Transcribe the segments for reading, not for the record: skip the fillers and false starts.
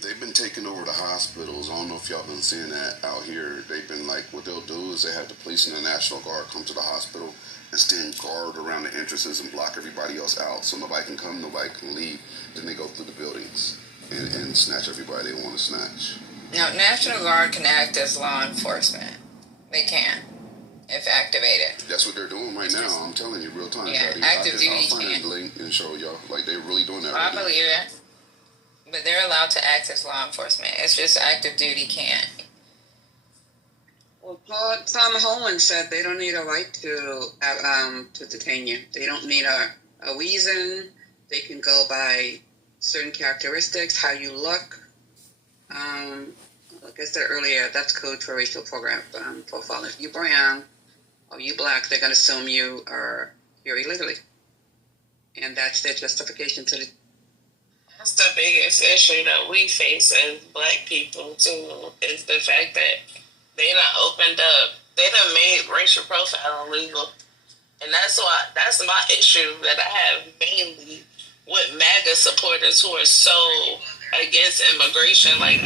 They've been taking over the hospitals. I don't know if y'all been seeing that out here. They've been like, what they'll do is they have the police and the National Guard come to the hospital and stand guard around the entrances and block everybody else out, so nobody can come, nobody can leave. Then they go through the buildings and snatch everybody they want to snatch. Now, National Guard can act as law enforcement. They can, if activated. That's what they're doing right now. I'm telling you, real time. Yeah, active duty I'll find a link and show y'all. Like, they're really doing that. I believe it. But they're allowed to act as law enforcement. It's just active duty can't. Well, Tom Holland said they don't need a right to detain you. They don't need a reason. They can go by certain characteristics, how you look. Like I said earlier, that's code for racial profiling. If you're brown or you black, they're going to assume you are here illegally. And that's their justification to the... That's the biggest issue that we face as black people, too, is the fact that they done opened up, they done made racial profiling legal. And that's my issue that I have mainly with MAGA supporters who are so against immigration. Like,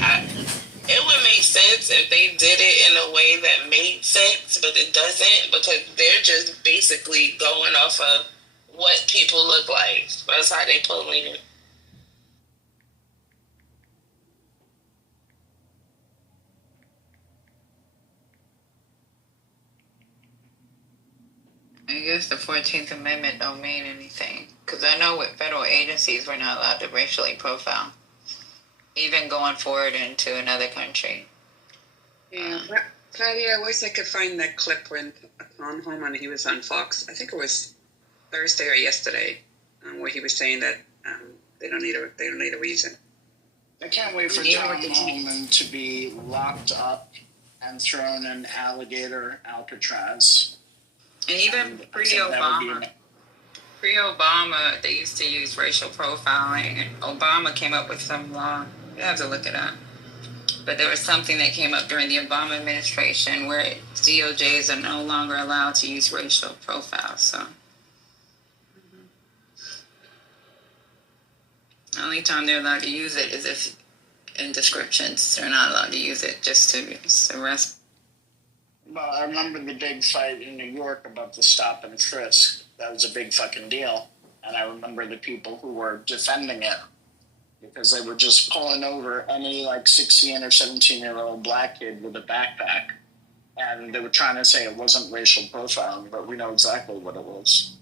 it would make sense if they did it in a way that made sense, but it doesn't, because they're just basically going off of what people look like. That's how they police it. I guess the 14th Amendment don't mean anything. Because I know with federal agencies, we're not allowed to racially profile. Even going forward into another country. Yeah. Patty, I wish I could find that clip when Tom Holman, he was on Fox. I think it was Thursday or yesterday, where he was saying that they don't need a reason. I can't wait for Tom Holman to be locked up and thrown in alligator Alcatraz. And even pre-Obama, they used to use racial profiling, and Obama came up with some law. You have to look it up. But there was something that came up during the Obama administration where DOJs are no longer allowed to use racial profiles. So the only time they're allowed to use it is if in descriptions. They're not allowed to use it just to arrest. Well, I remember the big fight in New York about the stop and frisk. That was a big fucking deal. And I remember the people who were defending it because they were just pulling over any 16 or 17-year-old black kid with a backpack. And they were trying to say it wasn't racial profiling, but we know exactly what it was.